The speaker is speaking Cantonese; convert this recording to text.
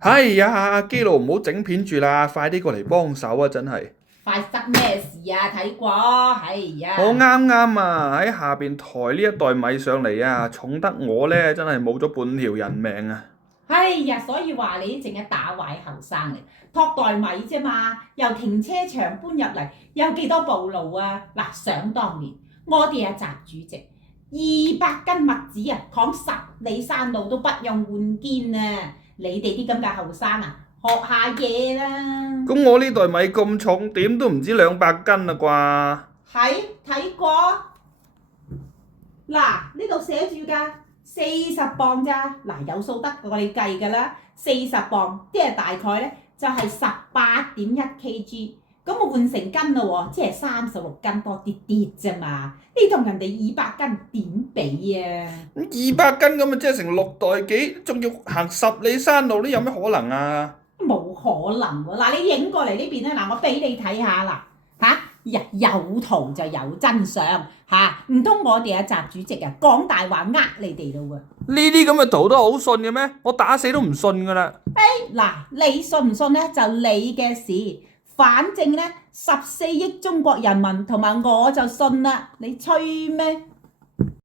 哎呀，基佬唔好整片住啦，快啲過嚟幫手啊！真係，發生咩事啊？睇過，哎我呀，啱啱喺下邊抬呢一袋米上嚟啊，重得我呢真係冇咗半條人命啊！哎呀，所以話你淨係打壞後生嚟，托袋米啫嘛，由停車場搬入嚟，有幾多步路啊？嗱，想當年我哋阿習主席200斤麥子啊，扛10里山路都不用換肩啊！你哋啲咁嘅後生啊，學下嘢啦。咁我呢袋米咁重，點都唔止200斤啦睇過。嗱，呢度寫住㗎，40磅咋？嗱，有數得我哋計㗎啦，40磅，即係大概咧就係18.1 kg，咁我換成斤啦喎，即係36斤多啲啲啫嘛。你同人哋200斤點比啊？啩？200斤咁啊，即係成6袋幾，仲要行10里山路，呢有咩可能啊？冇可能喎！嗱，你影過嚟呢邊咧，嗱，我俾你睇下啦，有圖就有真相嚇，唔通我哋阿習主席啊講大話你哋咯喎？呢啲咁嘅圖都好信嘅咩？我打死都唔信噶啦！嗱，你信唔信咧就你嘅事，反正咧14億中國人民同埋我就信啦，你吹咩？